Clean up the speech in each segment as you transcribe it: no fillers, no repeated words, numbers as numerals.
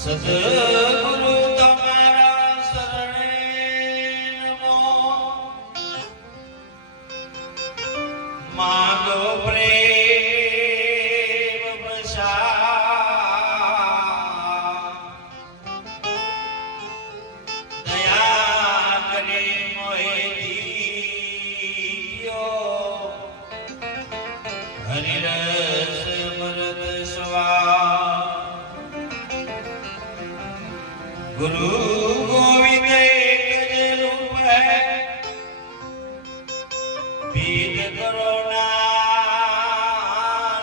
સદગુરુ તમારા શરણે નમો, માગો પ્રેમ પ્રસાદ, દયા કરે મોહે દીયો, હરિરસ મરદ સ્વા गुरु गोविंद एक रूप है, भीद करो ना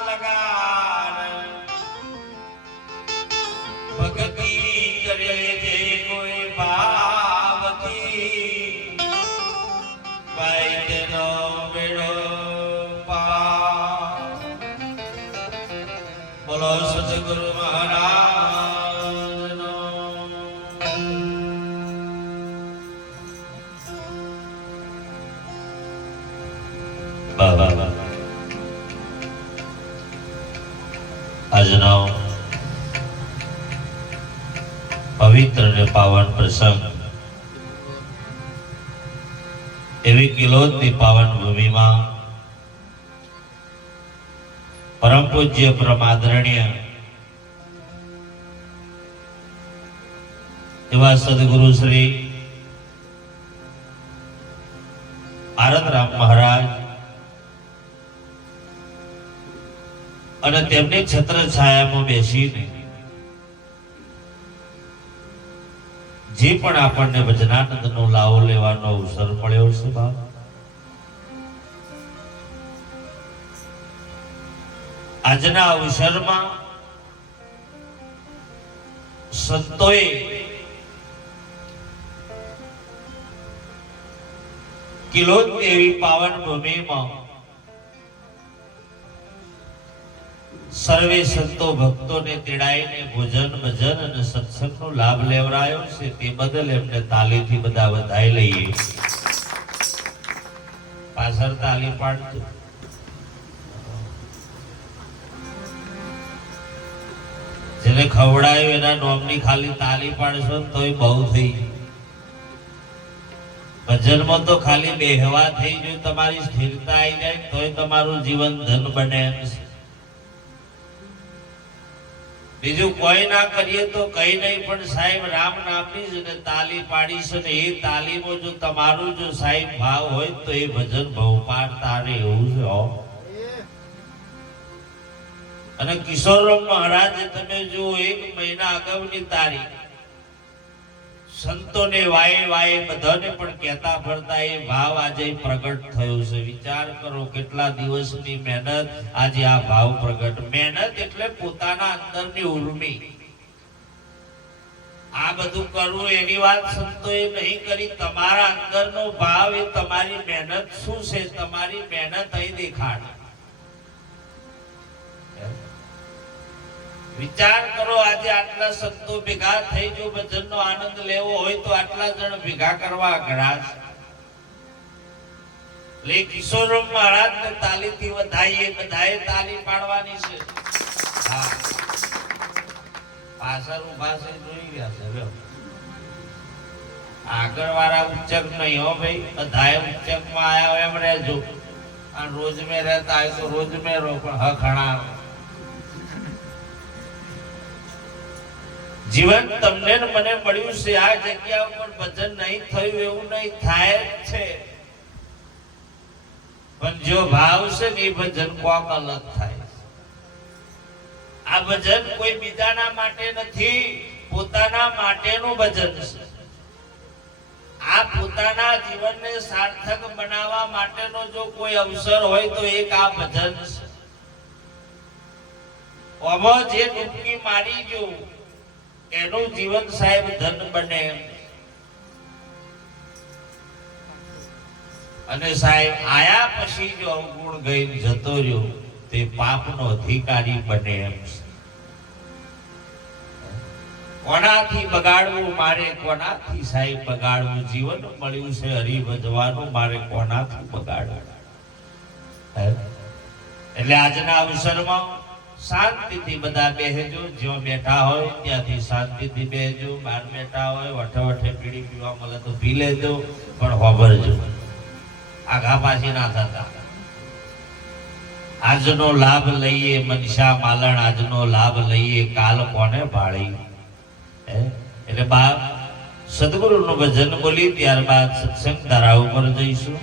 लगान, भक्ति करे जे कोई भावती, वैद्यनो बेड़ो पार। बोलो सतगुरु महाराज। આજનો પવિત્ર અને પાવન પ્રસંગ એવી કિલોદની પાવન ભૂમિમાં પરમ પૂજ્ય પરમ આદરણીય એવા સદગુરુ શ્રી આનંદરામ મહારાજ અને તેમની છત્ર છાયામાં બેસીને જે પણ આપણને ભજનાનંદનો લાવો લેવાનો અવસર મળ્યો છે બાપ, આજના અવસરમાં સંતોએ કિલોદની એવી પાવન ભૂમિમાં સર્વે સંતો ભક્તોને તેડાઈને ભોજન ભજન અને સત્સંગનો લાભ લેવરાયો છે, તે બદલ એમને તાલીથી બધા વધાઈ લઈએ. પાછળ તાલી પાડજો. જેને ખવડાયું એના નોમની ખાલી તાલી પાડશો ને તોય બહુ થઈ. ભજનમાં તો ખાલી બેહવા થઈ જો તમારી સ્થિરતા આવી જાય તોય તમારું જીવન ધન બને એમ છે. બીજું કોઈ ના કરીએ તો કઈ નહીં, પણ સાહેબ રામ નામની જ તાલી પાડીશ ને એ તાલીમાં જો તમારું જો સાહેબ ભાવ હોય તો એ ભજન ભવપાર તારે એવું છે. અને કિશોરરામ મહારાજ તમે જો 1 મહિના અગાઉની તારીખ સંતોને વાય વાય બધાને પણ કહેતા ફરતા એ ભાવ આજે પ્રગટ થયો છે. વિચાર કરો કેટલા દિવસની મહેનત, આજે આ ભાવ પ્રગટ. મહેનત એટલે પોતાના અંદરની ઉર્મી. આ બધું કરવું એની વાત સંતોએ નહીં કરી. તમારા અંદરનો ભાવ એ તમારી મહેનત શું છે, તમારી મહેનત અહીં દેખાડ. વિચાર કરો, આજે આટલા સંતો ભેગા થઈ જો ભજનનો આનંદ લેવો હોય તો આટલા જણ ભેગા કરવા ઘણા છે. એટલે કિશોરમ મહારાજને તાલીથી વધાઈએ, બધાએ તાલી પાડવાની છે. હા, પાછળ ઉભા છે જોઈ રહ્યા છે. આગળ વાળા ઉચ્ચક નહીં હો ભાઈ, બધાએ ઉચ્ચક માં આયા હોય એમ રહેજો. આ રોજ મેં રહેતા હોય તો રોજ મેં રહો, પણ હખણા જીવન તમને ને મને મળ્યું છે. આ જગ્યા ઉપર ભજન નહીં થયું એવું નહીં, થાય જ છે. પણ જો ભાવ છે ને એ ભજન કોક અલગ થાય. આ ભજન કોઈ બીજાના માટે નથી, પોતાના માટેનું ભજન છે. આ પોતાના જીવનને સાર્થક બનાવવા માટેનો જો કોઈ અવસર હોય તો એક આ ભજન છે. આમાં જે ડૂબકી મારી ગયો એનું જીવન સાહેબ ધન બને. અને સાહેબ આયા પછી જો અવગુણ ગઈ જતો રહ્યો તે પાપનો અધિકારી બને એમ છે. કોનાથી બગાડવું મારે, કોનાથી સાહેબ બગાડવું? જીવન મળ્યું છે હરિભજવાનું, મારે કોનાથી બગાડવું? એટલે આજના અવસરમાં શાંતિથી બધા બેસજો. જ્યાં બેઠા હોય ત્યાંથી શાંતિથી બેસજો. બહાર બેઠા હોય વઠે વઠે પીડી પીવા મળે તો પી લેજો, પણ હોભરજો, આઘા પાછી ના થતા. આજનો લાભ લઈએ મનસા માલણ, આજનો લાભ લઈએ કાલ કોને ભાળી. એટલે બાપ સદગુરુનું ભજન બોલી ત્યારબાદ સત્સંગ ધારા ઉપર જઈશું.